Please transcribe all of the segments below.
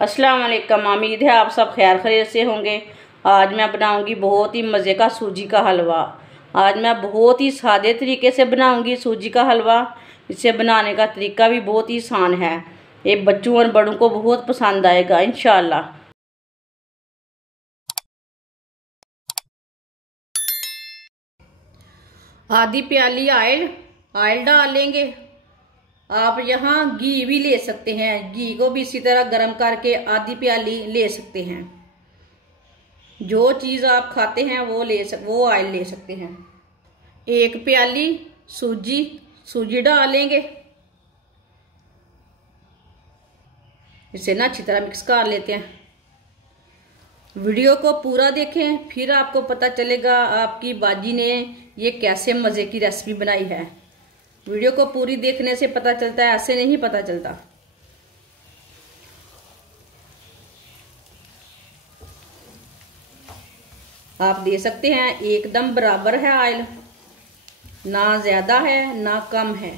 अस्सलाम वालेकुम। उम्मीद है आप सब खैर खैरियत से होंगे। आज मैं बनाऊंगी बहुत ही मज़े का सूजी का हलवा। आज मैं बहुत ही सादे तरीके से बनाऊंगी सूजी का हलवा। इसे बनाने का तरीका भी बहुत ही आसान है। ये बच्चों और बड़ों को बहुत पसंद आएगा इंशाल्लाह। आधी प्याली ऑयल डाल लेंगे। आप यहाँ घी भी ले सकते हैं, घी को भी इसी तरह गर्म करके आधी प्याली ले सकते हैं। जो चीज़ आप खाते हैं वो ऑयल ले सकते हैं। एक प्याली सूजी डाल लेंगे। इसे ना अच्छी तरह मिक्स कर लेते हैं। वीडियो को पूरा देखें, फिर आपको पता चलेगा आपकी बाजी ने ये कैसे मज़े की रेसिपी बनाई है। वीडियो को पूरी देखने से पता चलता है, ऐसे नहीं पता चलता। आप दे सकते हैं एकदम बराबर है ऑयल, ना ज्यादा है ना कम है,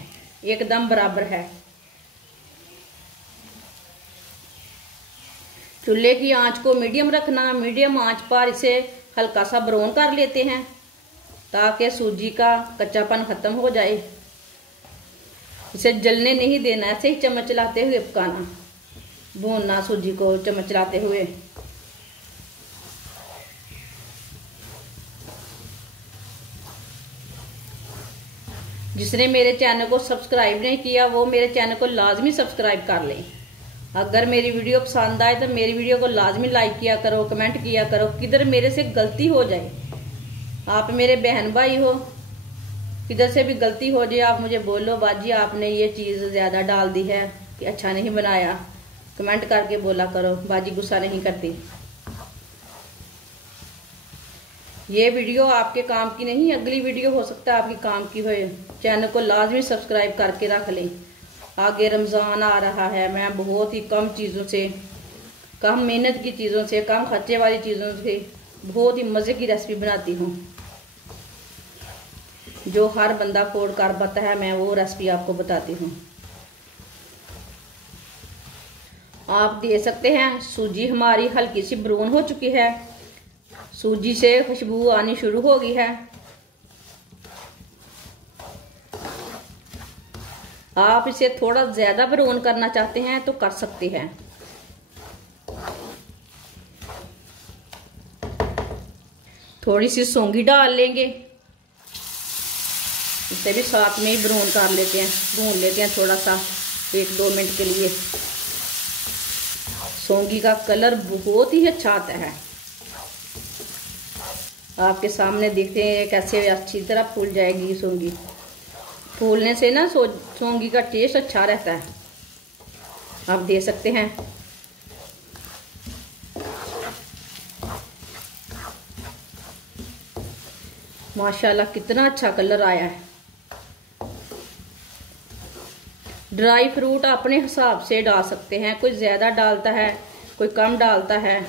एकदम बराबर है। चूल्हे की आंच को मीडियम रखना। मीडियम आंच पर इसे हल्का सा ब्राउन कर लेते हैं ताकि सूजी का कच्चापन खत्म हो जाए। इसे जलने नहीं देना, ऐसे ही चम्मच चलाते हुए पकाना, भूनना सूजी को चम्मच चलाते हुए। जिसने मेरे चैनल को सब्सक्राइब नहीं किया वो मेरे चैनल को लाजमी सब्सक्राइब कर लें। अगर मेरी वीडियो पसंद आए तो मेरी वीडियो को लाजमी लाइक किया करो, कमेंट किया करो। किधर मेरे से गलती हो जाए, आप मेरे बहन भाई हो, किधर से भी गलती हो जाए आप मुझे बोलो, बाजी आपने ये चीज़ ज़्यादा डाल दी है कि अच्छा नहीं बनाया, कमेंट करके बोला करो। बाजी गुस्सा नहीं करती। ये वीडियो आपके काम की नहीं, अगली वीडियो हो सकता है आपके काम की हो। चैनल को लाजमी सब्सक्राइब करके रख लें। आगे रमज़ान आ रहा है, मैं बहुत ही कम चीज़ों से, कम मेहनत की चीज़ों से, कम खर्चे वाली चीज़ों से बहुत ही मज़े की रेसिपी बनाती हूँ, जो हर बंदा अफोर्ड कर पाता है। मैं वो रेसिपी आपको बताती हूँ। आप दे सकते हैं सूजी हमारी हल्की सी ब्राउन हो चुकी है, सूजी से खुशबू आनी शुरू हो गई है। आप इसे थोड़ा ज्यादा ब्राउन करना चाहते हैं तो कर सकते हैं। थोड़ी सी सौंगी डाल लेंगे, इसे भी साथ में ही ब्राउन कर लेते हैं, भून लेते हैं थोड़ा सा 1-2 मिनट के लिए। सौंगी का कलर बहुत ही अच्छा आता है। आपके सामने देखते हैं कैसे अच्छी तरह फूल जाएगी सौंगी। फूलने से ना सौंगी का टेस्ट अच्छा रहता है। आप दे सकते हैं। माशाल्लाह कितना अच्छा कलर आया है। ड्राई फ्रूट अपने हिसाब से डाल सकते हैं, कोई ज़्यादा डालता है कोई कम डालता है,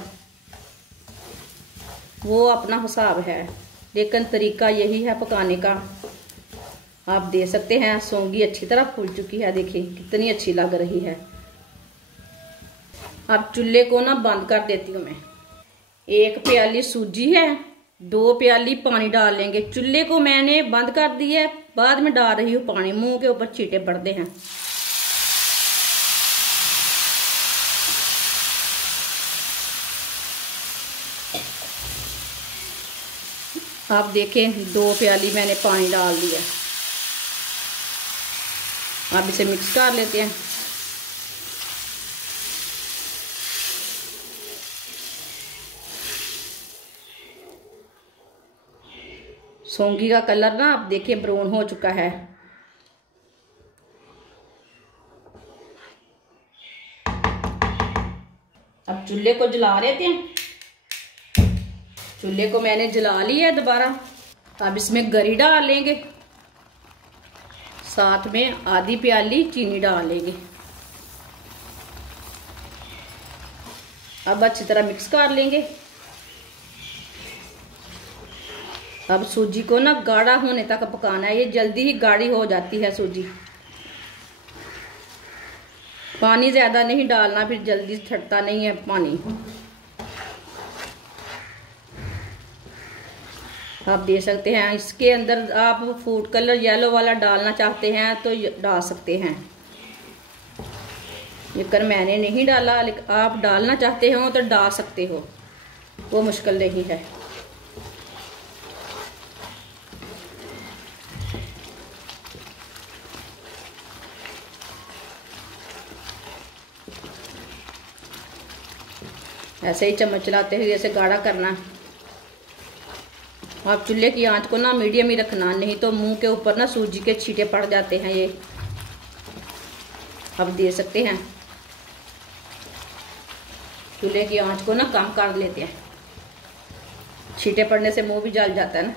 वो अपना हिसाब है, लेकिन तरीका यही है पकाने का। आप दे सकते हैं। सौंगी अच्छी तरह फूल चुकी है, देखिए कितनी अच्छी लग रही है। अब चूल्हे को ना बंद कर देती हूँ मैं। 1 प्याली सूजी है, 2 प्याली पानी डाल लेंगे। चूल्हे को मैंने बंद कर दिया है, बाद में डाल रही हूँ पानी, मुंह के ऊपर छींटे पड़ते हैं। आप देखें 2 प्याली मैंने पानी डाल दिया। अब इसे मिक्स कर लेते हैं। सौंगी का कलर ना आप देखिए ब्राउन हो चुका है। अब चूल्हे को जला लेते हैं। चूल्हे को मैंने जला लिया है दोबारा। अब इसमें गरी डाल लेंगे, साथ में आधी प्याली चीनी डाल लेंगे। अब अच्छी तरह मिक्स कर लेंगे। अब सूजी को ना गाढ़ा होने तक पकाना है, ये जल्दी ही गाढ़ी हो जाती है सूजी। पानी ज़्यादा नहीं डालना, फिर जल्दी छटता नहीं है पानी। आप देख सकते हैं इसके अंदर आप फूड कलर येलो वाला डालना चाहते हैं तो डाल सकते हैं, लेकिन मैंने नहीं डाला। लेकिन आप डालना चाहते हो तो डाल सकते हो, वो मुश्किल नहीं है। ऐसे ही चम्मच चलाते हुए ऐसे गाढ़ा करना। आप चूल्हे की आंच को ना मीडियम ही रखना, नहीं तो मुंह के ऊपर ना सूजी के छींटे पड़ जाते हैं। ये आप दे सकते हैं, चूल्हे की आंच को ना कम कर लेते हैं, छींटे पड़ने से मुंह भी जल जाता है ना।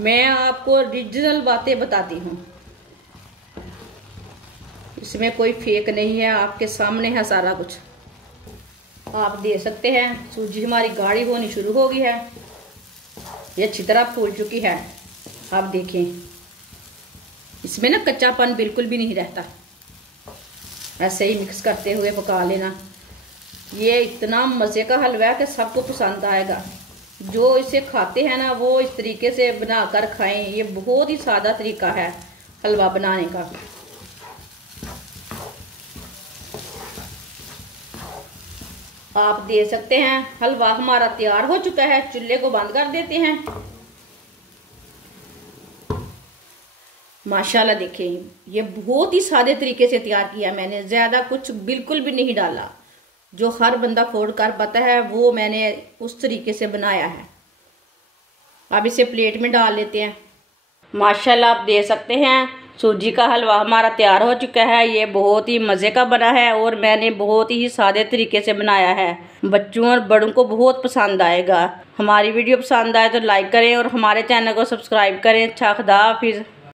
मैं आपको ओरिजिनल बातें बताती हूँ, इसमें कोई फेक नहीं है, आपके सामने है सारा कुछ। आप देख सकते हैं सूजी हमारी गाढ़ी होनी शुरू हो गई है, ये अच्छी तरह फूल चुकी है। आप देखें इसमें ना कच्चापन बिल्कुल भी नहीं रहता। ऐसे ही मिक्स करते हुए पका लेना। ये इतना मज़े का हलवा है कि सबको पसंद आएगा। जो इसे खाते हैं ना वो इस तरीके से बनाकर खाएं। ये बहुत ही सादा तरीका है हलवा बनाने का। आप देख सकते हैं हलवा हमारा तैयार हो चुका है। चूल्हे को बंद कर देते हैं। माशाल्लाह देखें ये बहुत ही सादे तरीके से तैयार किया मैंने, ज़्यादा कुछ बिल्कुल भी नहीं डाला। जो हर बंदा अफोर्ड कर पाता है वो मैंने उस तरीके से बनाया है। अब इसे प्लेट में डाल लेते हैं। माशाल्लाह आप देख सकते हैं सूजी का हलवा हमारा तैयार हो चुका है। ये बहुत ही मज़े का बना है और मैंने बहुत ही सादे तरीके से बनाया है। बच्चों और बड़ों को बहुत पसंद आएगा। हमारी वीडियो पसंद आए तो लाइक करें और हमारे चैनल को सब्सक्राइब करें। अच्छा खुदा हाफिज़।